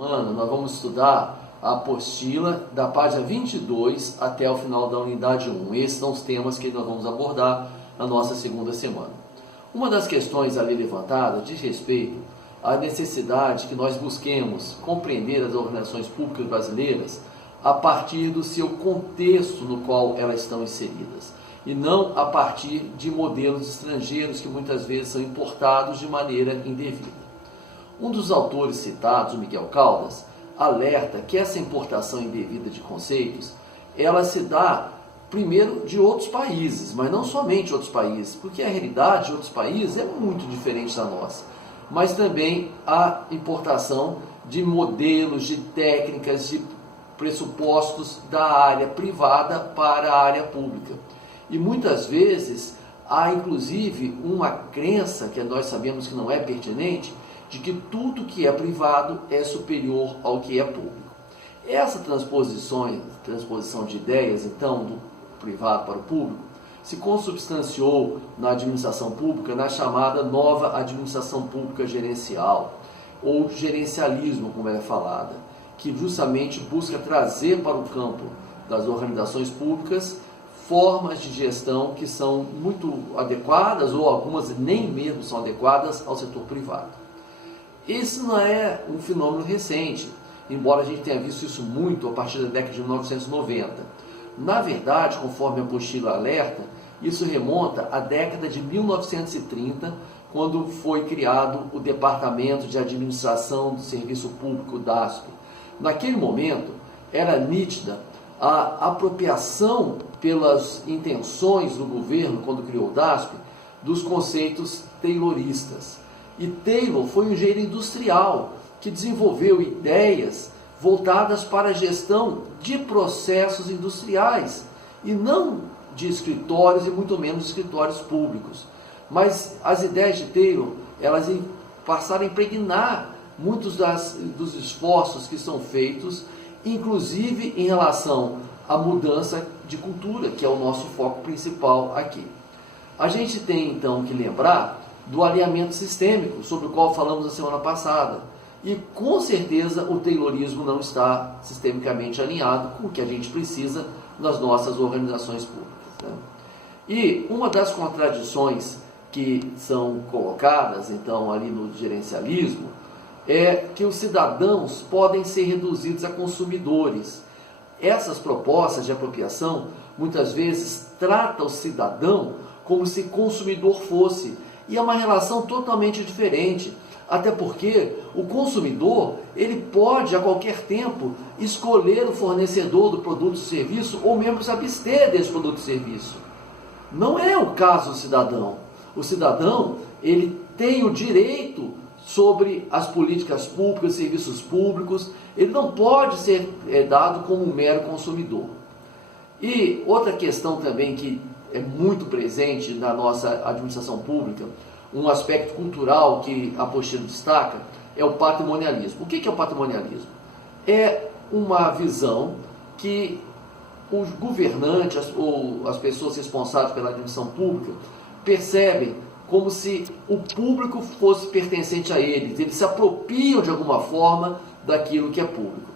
semana nós vamos estudar a apostila da página 22 até o final da unidade 1. Esses são os temas que nós vamos abordar na nossa segunda semana. Uma das questões ali levantadas diz respeito à necessidade que nós busquemos compreender as organizações públicas brasileiras a partir do seu contexto no qual elas estão inseridas, e não a partir de modelos estrangeiros que muitas vezes são importados de maneira indevida. Um dos autores citados, o Miguel Caldas, alerta que essa importação indevida de conceitos, ela se dá primeiro de outros países, mas não somente outros países, porque a realidade de outros países é muito diferente da nossa, mas também a importação de modelos, de técnicas, de pressupostos da área privada para a área pública. E muitas vezes há inclusive uma crença, que nós sabemos que não é pertinente, de que tudo que é privado é superior ao que é público. Essa transposição de ideias, então, do privado para o público, se consubstanciou na administração pública na chamada nova administração pública gerencial, ou gerencialismo, como é falada, que justamente busca trazer para o campo das organizações públicas formas de gestão que são muito adequadas, ou algumas nem mesmo são adequadas ao setor privado. Esse não é um fenômeno recente, embora a gente tenha visto isso muito a partir da década de 1990. Na verdade, conforme a apostila alerta, isso remonta à década de 1930, quando foi criado o Departamento de Administração do Serviço Público, DASP. Naquele momento, era nítida a apropriação pelas intenções do governo, quando criou o DASP, dos conceitos tayloristas. E Taylor foi um engenheiro industrial que desenvolveu ideias voltadas para a gestão de processos industriais e não de escritórios e muito menos de escritórios públicos. Mas as ideias de Taylor, elas passaram a impregnar muitos dos esforços que são feitos, inclusive em relação à mudança de cultura, que é o nosso foco principal aqui. A gente tem então que lembrar do alinhamento sistêmico, sobre o qual falamos na semana passada. E com certeza o taylorismo não está sistemicamente alinhado com o que a gente precisa nas nossas organizações públicas, né? E uma das contradições que são colocadas então ali no gerencialismo é que os cidadãos podem ser reduzidos a consumidores. Essas propostas de apropriação muitas vezes tratam o cidadão como se consumidor fosse, e é uma relação totalmente diferente, até porque o consumidor, ele pode a qualquer tempo escolher o fornecedor do produto ou serviço, ou mesmo se abster desse produto ou serviço. Não é o caso do cidadão. O cidadão, ele tem o direito sobre as políticas públicas, serviços públicos, ele não pode ser dado como um mero consumidor. E outra questão também que é muito presente na nossa administração pública, um aspecto cultural que a apostila destaca, é o patrimonialismo. O que é o patrimonialismo? É uma visão que os governantes ou as pessoas responsáveis pela administração pública percebem como se o público fosse pertencente a eles se apropriam de alguma forma daquilo que é público.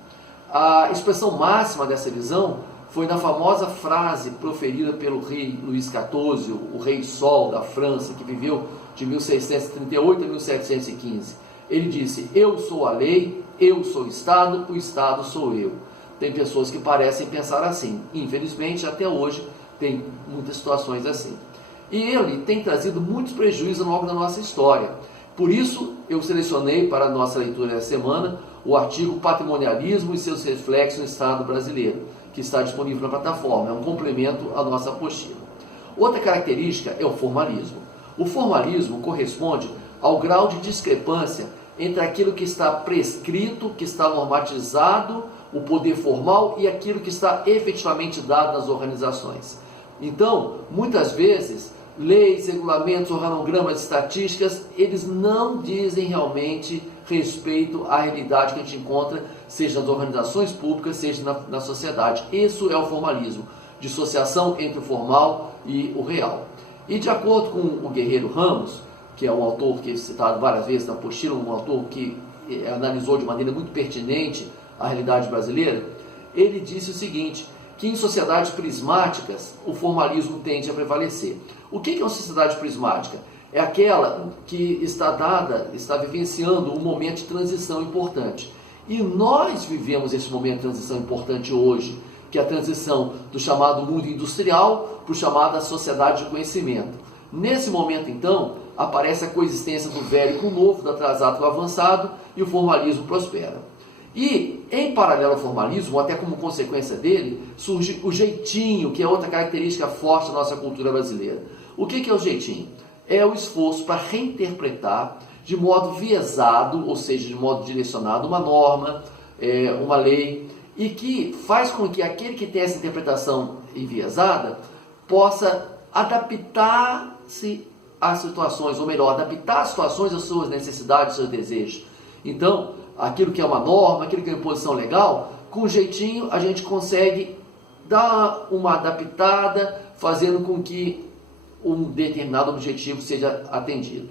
A expressão máxima dessa visão foi na famosa frase proferida pelo rei Luís XIV, o rei Sol da França, que viveu de 1638 a 1715. Ele disse: eu sou a lei, eu sou o Estado sou eu. Tem pessoas que parecem pensar assim. Infelizmente, até hoje, tem muitas situações assim. E ele tem trazido muitos prejuízos ao longo da nossa história. Por isso, eu selecionei para a nossa leitura essa semana o artigo Patrimonialismo e seus reflexos no Estado brasileiro, que está disponível na plataforma. É um complemento à nossa apostila. Outra característica é o formalismo. O formalismo corresponde ao grau de discrepância entre aquilo que está prescrito, que está normatizado, o poder formal, e aquilo que está efetivamente dado nas organizações. Então, muitas vezes, leis, regulamentos, organogramas, estatísticas, eles não dizem realmente respeito à realidade que a gente encontra, seja nas organizações públicas, seja na sociedade. Isso é o formalismo, dissociação entre o formal e o real. E de acordo com o Guerreiro Ramos, que é um autor que é citado várias vezes na apostila, um autor que analisou de maneira muito pertinente a realidade brasileira, ele disse o seguinte, que em sociedades prismáticas o formalismo tende a prevalecer. O que é uma sociedade prismática? É aquela que está vivenciando um momento de transição importante. E nós vivemos esse momento de transição importante hoje, que é a transição do chamado mundo industrial para o chamado sociedade de conhecimento. Nesse momento, então, aparece a coexistência do velho com o novo, do atrasado com o avançado, e o formalismo prospera. E, em paralelo ao formalismo, ou até como consequência dele, surge o jeitinho, que é outra característica forte da nossa cultura brasileira. O que é o jeitinho? É o esforço para reinterpretar de modo viesado, ou seja, de modo direcionado, uma norma, uma lei, e que faz com que aquele que tem essa interpretação enviesada possa adaptar-se às situações, ou melhor, adaptar as situações às suas necessidades, aos seus desejos. Então, aquilo que é uma norma, aquilo que é uma imposição legal, com jeitinho a gente consegue dar uma adaptada, fazendo com que um determinado objetivo seja atendido.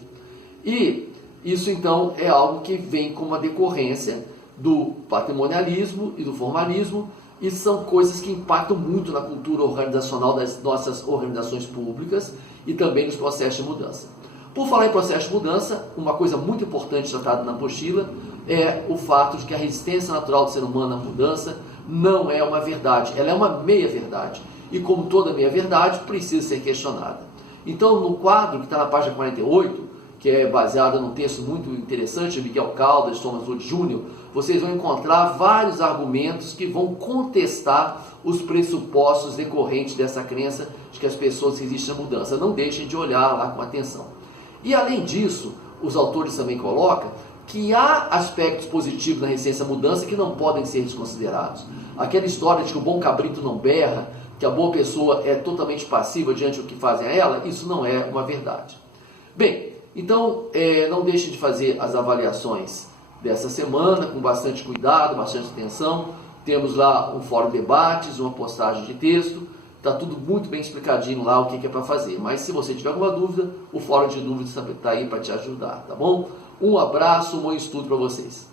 E isso então é algo que vem como uma decorrência do patrimonialismo e do formalismo, e são coisas que impactam muito na cultura organizacional das nossas organizações públicas e também nos processos de mudança. Por falar em processo de mudança, uma coisa muito importante tratada na apostila é o fato de que a resistência natural do ser humano à mudança não é uma verdade, ela é uma meia-verdade. E como toda meia-verdade, precisa ser questionada. Então, no quadro que está na página 48, que é baseado num texto muito interessante de Miguel Caldas, Thomas Wood Jr., vocês vão encontrar vários argumentos que vão contestar os pressupostos decorrentes dessa crença de que as pessoas resistem à mudança. Não deixem de olhar lá com atenção. E além disso, os autores também colocam que há aspectos positivos na resistência à mudança que não podem ser desconsiderados. Aquela história de que o bom cabrito não berra, que a boa pessoa é totalmente passiva diante do que fazem a ela, isso não é uma verdade. Bem, então não deixe de fazer as avaliações dessa semana com bastante cuidado, bastante atenção. Temos lá um fórum de debates, uma postagem de texto, está tudo muito bem explicadinho lá o que é para fazer. Mas se você tiver alguma dúvida, o fórum de dúvidas está aí para te ajudar, tá bom? Um abraço, um bom estudo para vocês.